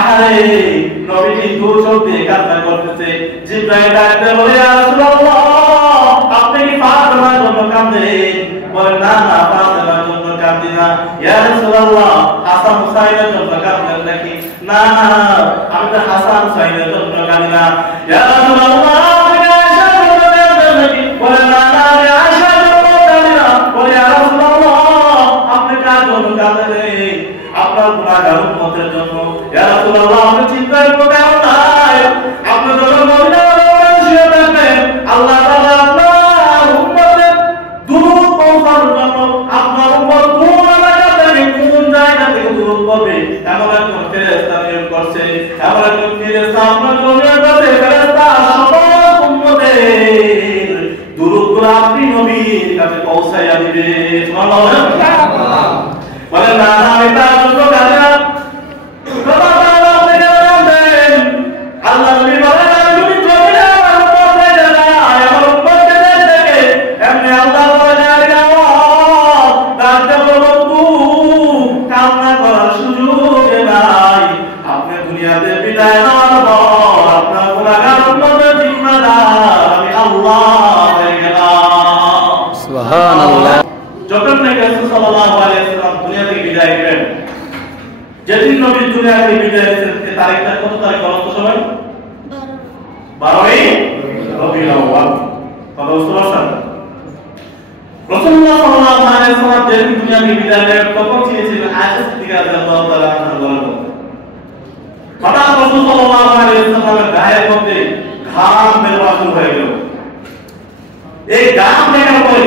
আরে নবীজি দূর চলতে কান্না করতেছে। জিবরাইল ডাকতে বলে, ইয়া রাসূলুল্লাহ, আপনি কি ফাতেমার জন্য কাঁদেন? বলে, না না, ফাতেমার জন্য কাঁদি না। ইয়া রাসূলুল্লাহ, হাসান হুসাইনের জন্য কাঁদেন নাকি? না না, আমি তো হাসান হুসাইনের জন্য কাঁদি না। ইয়া রাসূলুল্লাহ, আপনি আয়েশার জন্য কাঁদেন নাকি? বলে, না না, আমি আয়েশার জন্য কাঁদি না। বলে, ইয়া রাসূলুল্লাহ, আপনি কার জন্য কাঁদেন? আপনার গুনাহগার উম্মতের জন্য। ইয়া রাসূলুল্লাহ, আপনি চিন্তা করবেন না, আপনি যখন মদিনায় শুয়ে থাকবেন, আল্লাহ তাআলা আপনার উম্মতের দুরূদ পৌঁছানোর জন্য আপনার উম্মত কোন এলাকা থেকে কোন জায়গা থেকে দুরূদ পড়বে এমন একজন ফেরেশতা নিয়োগ করছে। এমন একজন ফেরেশতা আপনার জন্য নিয়োগ করছে, ফেরেশতা সকল উম্মতের দুরূদগুলো আপনি নবীর কাছে পৌঁছাইয়া দিবে। সুবহানাল্লাহ। বলেন, না না, আমি তার জন্য কাঁদি না। আল্লাহ নবী বলেন, আমি যদি জমিনে আমার উম্মত হয়ে যাই, আমার উম্মতকে দেশ থেকে এমনি আল্লাহ বলে, তার বন্ধু কান্না করার সুযোগ নাই। আপনি দুনিয়াতে বিদায় নেওয়ার পর আপনার গুনাহগার উম্মতের জিম্মাদার আমি আল্লাহ হয়ে গেলাম। সুবহানাল্লাহ। যখন নবী সাল্লাল্লাহু আলাইহি ওয়াসাল্লাম দুনিয়া থেকে বিদায় নেবেন, যেদিন নবী দুনিয়া থেকে বিদায় নিয়েছেন, এই তারিখটা কত তারিখ বলুন তো সবাই? 12ই রবিউল আউয়াল। কথা বুঝতে পারছেন? রাসূলুল্লাহ সাল্লাল্লাহু আলাইহি ওয়াসাল্লাম যেদিন দুনিয়া থেকে বিদায় নেবেন, তখন ছিলেন আয়েশা সিদ্দিকা রাদিয়াল্লাহু তাআলা আনহা বলেন, হঠাৎ রাসূল সাল্লাল্লাহু আলাইহি ওয়াসাল্লামের গায়ের মধ্যে ঘাম বের হওয়া শুরু হয়ে গেল। এই ঘাম দেখার পরে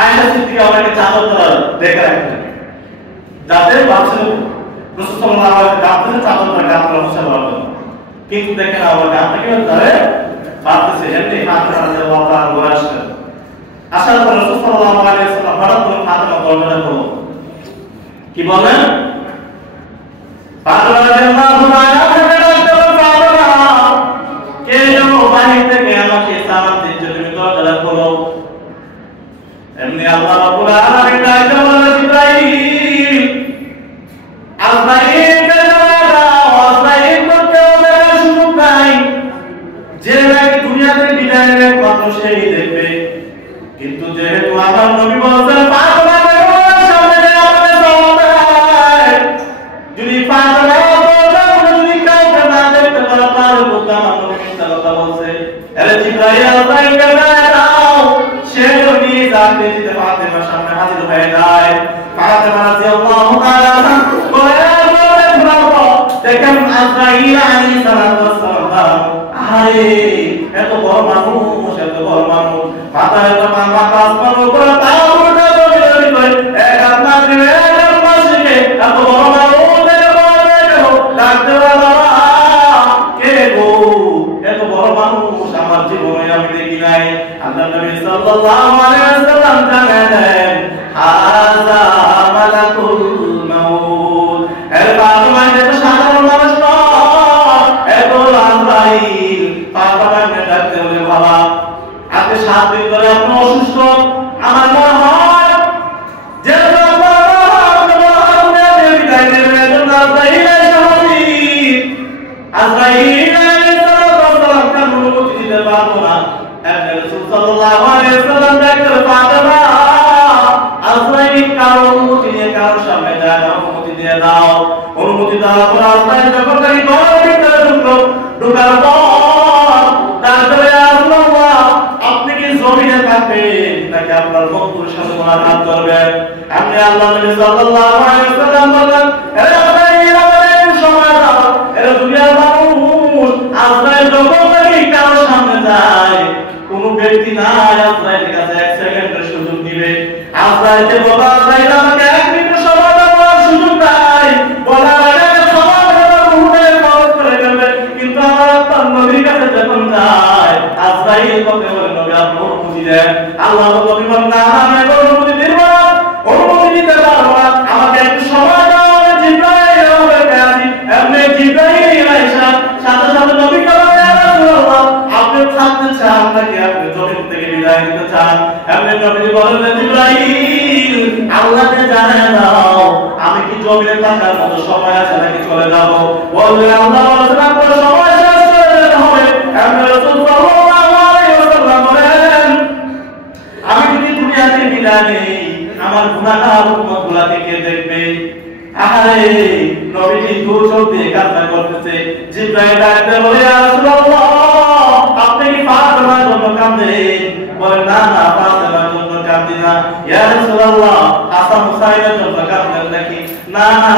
আয়েশা সিদ্দিকা ওনাকে চাদর দ্বারা ঢেকে রাখলেন, যাতে ভাবছিল রাসূল সাল্লাল্লাহু আলাইহি ওয়াসাল্লাম চাদর দ্বারা গামটা মুছে দেওয়ার। কিন্তু দেখেন আবার গামটা কিভাবে ধরে বাঁধতেছে, এমনি ফাতেমা রাদিয়াল্লাহু তাআলা ঘরে আসলেন। আসার পর রাসূল সাল্লাল্লাহু আলাইহি ওয়াসাল্লাম হঠাৎ করে ফাতেমা দরজাটা খুলল। কি বলেন? ফাতেমা রাদিয়াল্লাহু তাআলা ফাতেমা, কে যেন বাহির থেকে আমাকে সালাম দিচ্ছে, তুমি দরজাটা খোলো। এমনি আল্লাহ রাব্বুল আলামিন ডাকতে বললেন, জিবরাইল, আজরাইলকে দাও, আজরাইল করতে হবে সুযোগ নাই। যে নাকি দুনিয়াতে বিদায় নেবে কত সেই দেখবে। কিন্তু যেহেতু আমার নবী বলেছেন ফাতেমা বেগমের সামনে যে আমাদের চলবে, যদি ফাতেমা যদি কাউকে না দেখতে পারে তাহলে বুঝতে আমার নবী মিথ্যা কথা বলছে। আরে জিবরাইল, আজরাইলকে দাও, সে যদি জানতে দিতে ফাতেমার সামনে হাজির হয়ে যায়। ফাতেমা রাদিয়াল্লাহু তাআলা দেখেন আজরাইল আলাইহিস সালাম, আরে এত বড় মানুষ, এত বড় মানুষ, মাথায় তো মাথা আসমান উপরে তাও উল্টা দড়ি করে এক হাত মাঝে এক হাত মাঝে এত বড় মানুষ ডাকতে বলা, কে গো, এত বড় মানুষ আমার জীবনে আমি দেখি নাই। আল্লাহ নবী সাল্লাল্লাহু আলাইহি ওয়াসাল্লাম জানালেন, হাযা মালাকুল মাউত। এর ফাতেমা যেটা সাধারণ মানুষ নয়, এত আজরাইল। ফাতেমাকে ডাকতে বলে, বাবা, আজকে 7 দিন ধরে আপনি অসুস্থ, আমার মনে হয় যে বিদায় নেবেন, আজরাইল আলাইহিস সালাম কার অনুমতি দিতে পারবো না। রাসূল সাল্লাল্লাহু আলাইহি ওয়াসাল্লাম ডাকতে, ফাতেমা, আজরাইল কার অনুমতি নিয়ে কার সামনে যায়, অনুমতি দিয়ে দাও। অনুমতি দেওয়ার পর আজরাইল যখন তাকে ঘরের ভিতরে ঢুকলো, ঢোকার পর তারপরে আল্লাহ, আপনি কি জমিনে থাকবেন নাকি আপনার বন্ধুর সাথে মুলাকাত করবেন? আপনি আল্লাহ নবী সাল্লাল্লাহু আলাইহি ওয়াসাল্লাম বললেন, হে আজরাইল, আমাদের সময় দাও। এর দুনিয়ার মানুষ আজরাইল যখন তাকে কার সামনে যায়, কোন ব্যক্তি নাই আজরাইলের কাছে 1 সেকেন্ডের সুযোগ দিবে। আজরাইলকে বলা, আজরাইল, আমাকে 1 মিনিট সময় দেওয়ার সুযোগ নাই। বলার আগে সময় দেওয়ার মুহূর্তে খরচ করে ফেলবে। কিন্তু আমার আপনার নবীর কাছে যখন যায়, আজরাইল বলে, নবী আপনি অনুমতি দেন। আল্লাহ নবী বলেন, না আমি অনুমতি দিব না, অনুমতি দিতে পারবো না, আমাকে একটু সময় দাও। জিবরাইল হবে কাজী, এমনি জিবরাইল আয়েশা সাথে সাথে নবীকে বলে, ইয়া রাসূলুল্লাহ, আপনি থাকতে চান নাকি আপনি জমিন থেকে বিদায় নিতে চান? এমনি নবী বলেন, জিবরাইল, আল্লাহকে জানায় দাও, আমি কি জমিনে থাকার মতো সময় আছে নাকি চলে যাব? বললেন আল্লাহ বলেছেন আপনার সময় শেষ হয়ে যেতে হবে। আল্লাহ রাসূল সাল্লাল্লাহু আলাইহি ওয়াসাল্লাম বলেন আমি যদি দুনিয়াতে বিদায় নেই আমার গুনাহগার উম্মতগুলোকে কে দেখবে? আরে নবীজি দূর চলতে কান্না করতেছে। জিবরাইল ডাকতে বলে ইয়া রাসূলুল্লাহ আপনি কি ফাতেমার জন্য কাঁদেন? বলে না না ফাতেমার জন্য কাঁদি না। ইয়া রাসূলুল্লাহ হাসান হুসাইনের জন্য কাঁদেন নাকি? না না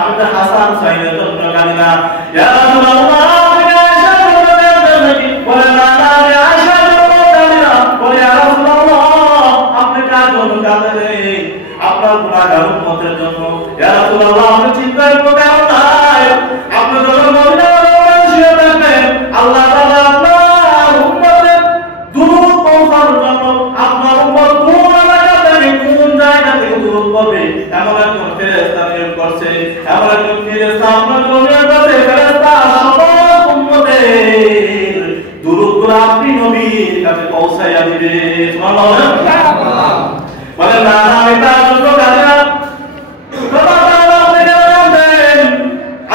আমি তো হাসান হুসাইনের জন্য কাঁদি না। ইয়া রাসূলুল্লাহ আপনি আয়েশার জন্য কাঁদেন নাকি? বলে না না আমি আয়েশার জন্য কাঁদি না। বলে ইয়া রাসূলুল্লাহ আপনি কার জন্য কাঁদেন? আপনার গুনাহগার উম্মতের জন্য। ইয়া রাসূলুল্লাহ আপনি চিন্তার কোনো কারণ নাই। আপনি যখন মদিনার শুয়ে থাকবেন আল্লাহ তাআলা আপনার উম্মতের দুরূদ পৌঁছানোর জন্য আপনার উম্মত কোন এলাকা থেকে কোন জায়গা থেকে দুরূদ পড়বে এমন একজন ফেরেশতা নিয়োগ করছে। এমন একজন ফেরেশতা আপনার জন্য নিয়োগ করছে। ফেরেশতা সকল উম্মতের দুরূদগুলো আপনি নবীর কাছে পৌঁছাইয়া দিবে। সুবহানাল্লাহ। বলে না না আমি তার জন্য কাঁদি না।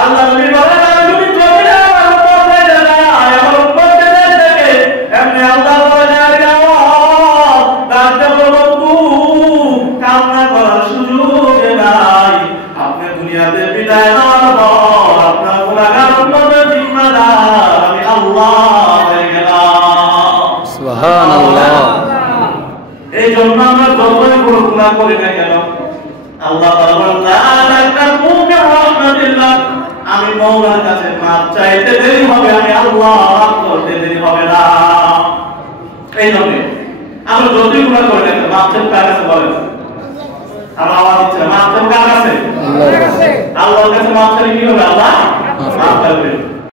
আল্লাহ নবী বলেন আমি যদি জমিনে আমার উম্মত হয়ে যাই আমার উম্মতকে দেখে এমনি আল্লাহ বলেন ডাকতে বলবো কান্না করার সুযোগ নাই। আপনি দুনিয়াতে বিদায় নেওয়ার পর আপনার গুনাহগার উম্মতের জিম্মাদার আমি আল্লাহ হয়ে গেলাম। সুবহানাল্লাহ। এই জন্য আমরা যতই বড় গুনাহ করি না কেন আল্লাহ তাআলা বলেন লা তাকনাতু মির রাহমাতিল্লাহ আমি মওলার কাছে মাফ চাইতে দেরি হবে আমি আল্লাহ মাফ করতে দেরি হবে না। এই জন্য আমরা যতই গুনাহ করি না কেন মাফ চাইতে কার কাছে বলেন? আমরা আওয়াজ দিচ্ছি মাফ চাইতে কার কাছে? আল্লাহর কাছে। আল্লাহর কাছে মাফ চাইলে কি হবে? আল্লাহ